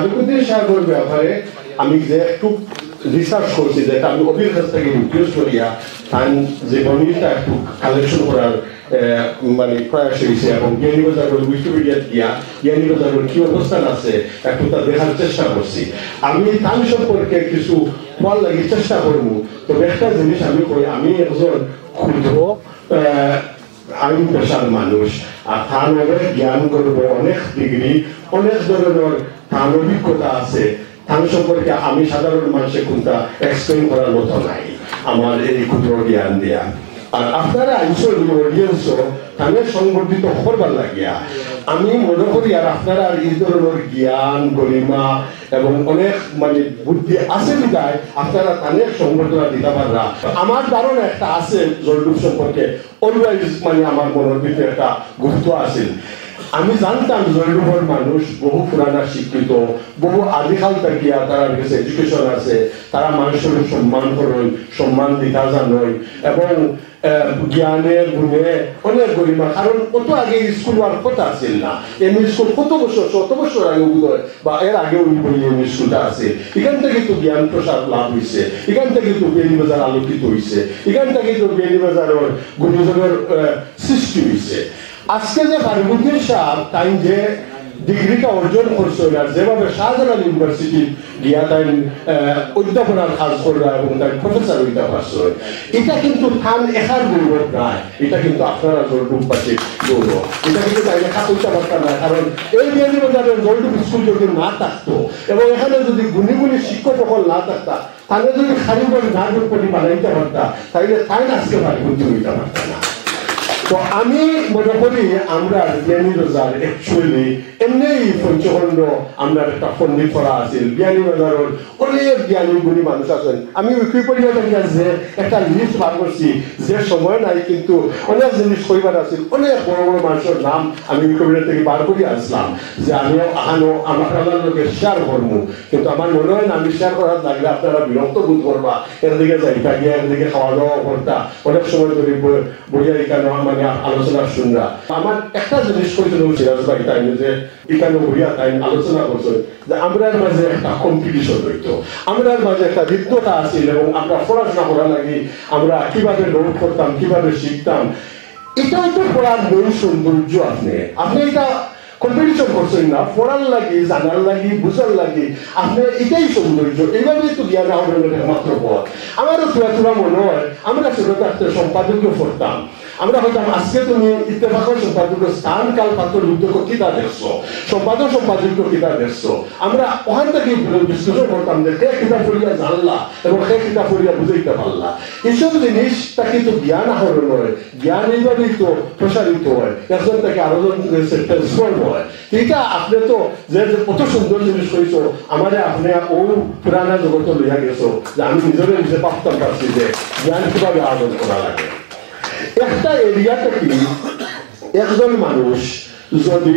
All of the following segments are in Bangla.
ফারুকুদ্দিন সাহেবের ব্যাপারে আমি যে একটু রিসার্চ করছি, যেটা আমি অভির কাছ থেকে ইনক্লুড করিয়া তার যে গণিতটা একটু কালেকশন করার মানে প্রয়াস হয়েছে, এবং জ্ঞানীবাজারের উইকিপিডিয়া দিয়া জ্ঞানীবাজারের কি অবস্থান আছে একটু তা দেখার চেষ্টা করছি। আমি তার সম্পর্কে কিছু ফল লাগে চেষ্টা করবো। তবে একটা জিনিস আমি কই, আমি একজন ক্ষুদ্র আইন পেশার মানুষ, আর তার অনেক জ্ঞান করবো, অনেক ডিগ্রি, অনেক ধরনের তার অভিজ্ঞতা আছে। তার সম্পর্কে আমি সাধারণ মানুষের কোনটা এক্সপ্লেন করার মতো নাই আমার এই ক্ষুদ্র জ্ঞান দেয়া। আর আপনারা আইসল অডিয়েন্সও তাদের সংবর্ধিত করবার লাগিয়া আমি মনে করি, আর আপনারা এই ধরনের জ্ঞান গরিমা এবং অনেক মানে বুদ্ধি আছে বিদায় আপনারা তাদের সংবর্ধনা দিতে পাররা। আমার ধারণা একটা আছে জলডুব সম্পর্কে, অলওয়েজ মানে আমার মনের ভিতরে একটা গুরুত্ব আছে। আমি জানতাম জলডুবের মানুষ বহু পুরানা শিক্ষিত, বহু আদিকাল থাকিয়া তারা কাছে এডুকেশন আছে, তারা মানুষের সম্মান করেন, সম্মান দিতা জানেন, এবং জ্ঞানের গুণে অনেক গরিমা। কারণ কত আগে স্কুল আর কথা আসছিল না, এমনি স্কুল কত বছর 100 বছর আগে উদয় বা এর আগে এমনি স্কুলটা আছে। এখান থেকে তো জ্ঞান প্রসার লাভ হয়েছে, এখান থেকে তো বিয়ানীবাজার আলোকিত হয়েছে, এখান থেকে তো বিয়ানীবাজারের গুণীজনের সৃষ্টি হয়েছে। আজকে যে ফারুকুদ্দিন সাহেব তাই যে ডিগ্রিটা অর্জন করছে, আর যেভাবে শাহজালাল ইউনিভার্সিটি গিয়া তাই অধ্যাপনার কাজ করলো এবং তাই প্রফেসর হইতে পারছে, এটা কিন্তু থান একার গৌরব নয়, এটা কিন্তু আপনারা জলডুব পাশে গৌরব। এটা কিন্তু তাই লেখা করতে পারতাম না, কারণ এই বিয়ানীবাজারের জলডুব স্কুল যদি না থাকতো এবং এখানে যদি গুণী গুণী শিক্ষক সকল না থাকতা, তাহলে যদি খারিগর না পরি বানাইতে পারতা, তাইলে তাই আজকে ফারুকুদ্দিন হইতে পারতাম না। তো আমি মনে করি আমরা বিয়ানীবাজার অ্যাকচুয়ালি এমনি পঞ্চখণ্ড আমরা একটা পণ্ডিত করা আছে, বিয়ানীবাজারের অনেক জ্ঞানী গুণী মানুষ আছেন। আমি উইকিপিডিয়া থেকে যে একটা লিস্ট বার করছি, যে সময় নাই কিন্তু অনেক জিনিস কইবার আছে, অনেক বড় বড় মানুষের নাম আমি উইকিপিডিয়া থেকে বার করে আসলাম, যে আমিও আহানো আমার লোকের শেয়ার করবো। কিন্তু আমার মনে হয় না আমি শেয়ার করার লাগলে আপনারা বিরক্ত বোধ করবা, এর দিকে যাইতা গিয়া এর দিকে খাওয়া দাওয়া করতা, অনেক সময় ধরে বইয়া এখানে মানে আলোচনা শুনরা। আমার একটা জিনিস কইছিল সিরাজ ভাই তাই যে এখানে বইয়া তাই আলোচনা করছে যে আমরার মাঝে একটা কম্পিটিশন হইতো, আমরার মাঝে একটা ঋদ্ধতা আছিল, এবং আমরা পড়াশোনা করার লাগে আমরা কিভাবে নোট করতাম, কিভাবে শিখতাম। এটাও তো পড়ার মূল সৌন্দর্য। আপনি এটা কম্পিটিশন করছেন না, পড়ার লাগি, জানার লাগি, বুঝার লাগি, আপনি এটাই সৌন্দর্য। এইভাবেই তো জ্ঞান আহরণের একমাত্র পথ। আমারও তোরা মনে হয় আমরা ছোট থাকতে সম্পাদকীয় পড়তাম, আমরা হয়তো আজকে তুমি ইত্তেফাকের সম্পাদক স্থান কাল পাত্র উদ্যোগ কিতা দেখছো, সম্পাদক কিতা দেখছো, আমরা ওখান থেকে বিশ্লেষণ করতাম যে কে কিতাব পড়িয়া জানলা এবং কে কিতাব পড়িয়া বুঝাইতে পারলা। এইসব জিনিসটা কিন্তু জ্ঞান আহরণ হয়, জ্ঞান এইভাবেই তো প্রসারিত হয়, একজন থেকে আরোজন ট্রান্সফর্ম হয়। এটা আপনি তো যে কত সুন্দর জিনিস কইছো, আমারে আপনি ও পুরানা জগত লইয়া গেছো, যে আমি নিজের নিজে ভাবতাম পারছি যে জ্ঞান কিভাবে আহরণ করা লাগে। একটা এরিয়াতে কি একজন মানুষ যদি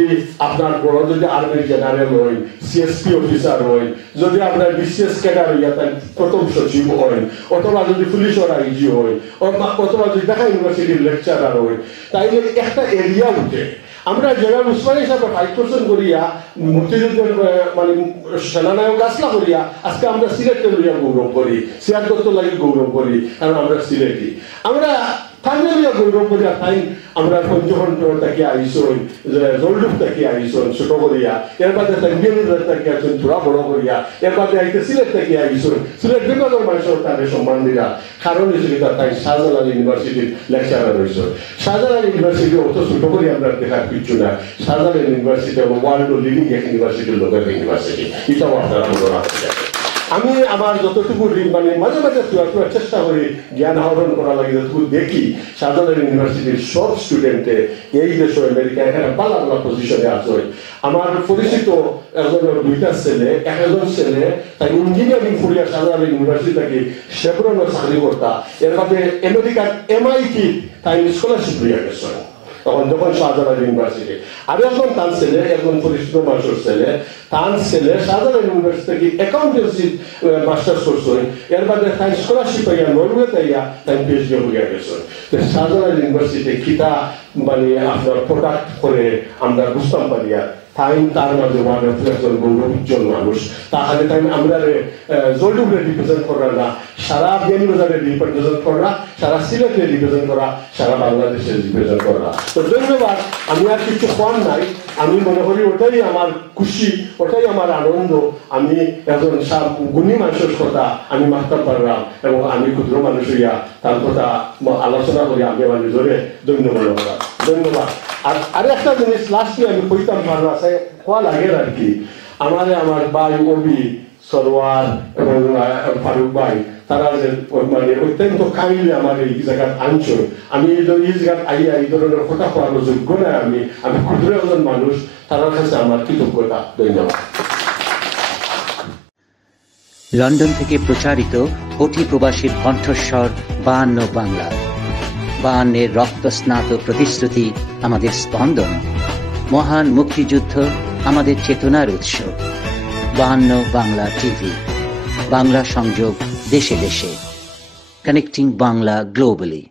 আপনার বড় যদি আর্মির জেনারেল হয়, সিএসপি অফিসার হয়, যদি আপনার বিসিএস ক্যাডার হইয়া তাই প্রথম সচিব হয়, অথবা যদি পুলিশের আইজি হয়, অথবা যদি ঢাকা ইউনিভার্সিটির লেকচারার হয়, তাইলে একটা এরিয়া উঠে। আমরা জেনারেল উসমানী হিসাবে 5% করিয়া মুক্তিযুদ্ধের মানে সেনানায়ক আসলা করিয়া আজকে আমরা সিলেটকে লইয়া গৌরব করি, সিয়ার দত্ত লাগি গৌরব করি, কারণ আমরা সিলেটি। আমরা ফাইনালিয়া গৌরব করিয়া তাই আমরা পঞ্চখণ্ড থেকে আইসন, জলডুব থেকে আইসন ছোট করিয়া, এর বাদে তাই বিয়ানীবাজার থেকে আইসন পুরা বড় করিয়া, এর বাদে আইতে সিলেট থেকে আইসন, সিলেট বিভাগের মানুষের তাদের সম্মান দিলা। কারণ হিসেবে তাই শাহজালাল ইউনিভার্সিটির লেকচারার হয়েছে। শাহজালাল ইউনিভার্সিটি অত ছোট করে আমরা দেখার কিছু না, শাহজালাল ইউনিভার্সিটি এবং ওয়ার্ল্ড লিডিং ইউনিভার্সিটির লোকের ইউনিভার্সিটি, এটাও আপনারা মনে রাখতে চাই। আমি আমার যতটুকু মানে মাঝে মাঝে চেষ্টা করি জ্ঞান আহরণ করা লাগে, যতটুকু দেখি শাহজালাল ইউনিভার্সিটির সব স্টুডেন্টে এই দেশ আমেরিকা এখানে পালা পালা পজিশনে আছে। আমার পরিচিত একজনের 2টা ছেলে, একজন ছেলে তাই ইঞ্জিনিয়ারিং করিয়া শাহজালাল ইউনিভার্সিটি থেকে শেভরনের চাকরি করতা, এর মধ্যে আমেরিকার MIT তাই স্কলারশিপ হইয়া গেছে তখন যখন শাহজালাল ইউনিভার্সিটি। আর একজন তার ছেলে, একজন পরিচিত মানুষের ছেলে, তার ছেলে শাহজালাল ইউনিভার্সিটি থেকে অ্যাকাউন্টেন্সি মাস্টার্স করছেন, এর বাদে তাই স্কলারশিপ হইয়া নরওয়ে তাইয়া তাই PhD হইয়া গেছেন। শাহজালাল ইউনিভার্সিটি কিতা মানে আপনার প্রোডাক্ট করে আমরা বুঝতাম পারিয়া তাই তার মাঝে ওয়ার্ড একজন গৌরবোজ্জ্বল মানুষ তাহলে তাই আমরা জলডুবরে রিপ্রেজেন্ট করা না, সারা বিয়ানীবাজারে রিপ্রেজেন্ট করা, সারা সিলেটে রিপ্রেজেন্ট করা, সারা বাংলাদেশে রিপ্রেজেন্ট করা। তো ধন্যবাদ, আমি আর কিছু কম নাই। আমি মনে করি ওটাই আমার খুশি, ওটাই আমার আনন্দ। আমি একজন গুণী মানুষের কথা আমি মানতে পারলাম এবং আমি ক্ষুদ্র মানুষ হইয়া তার কথা আলোচনা করি আমি আমার নিজরে ধন্যবাদ। ধন্যবাদ। আর আরেকটা জিনিস লাস্টে আমি কইতাম ভালো আছে কোয়া লাগে আর কি, আমার ভাই অবি সরোয়ার এবং ফারুক ভাই তারা যে মানে অত্যন্ত কাইন্ডলি আমার এই জায়গায় আনছো। আমি এই জায়গায় আইয়া এই ধরনের কথা কোয়ার যোগ্য নয়। আমি ক্ষুদ্র একজন মানুষ, তার কাছে আমার কৃতজ্ঞতা। ধন্যবাদ। লন্ডন থেকে প্রচারিত কোটি প্রবাসীর কণ্ঠস্বর 52 বাংলা। 52 রক্তস্নাত প্রতিশ্রুতি আমাদের স্পন্দন, মহান মুক্তিযুদ্ধ আমাদের চেতনার উৎস। 52 বাংলা টিভি, বাংলা সংযোগ দেশে দেশে, কানেক্টিং বাংলা গ্লোবালি।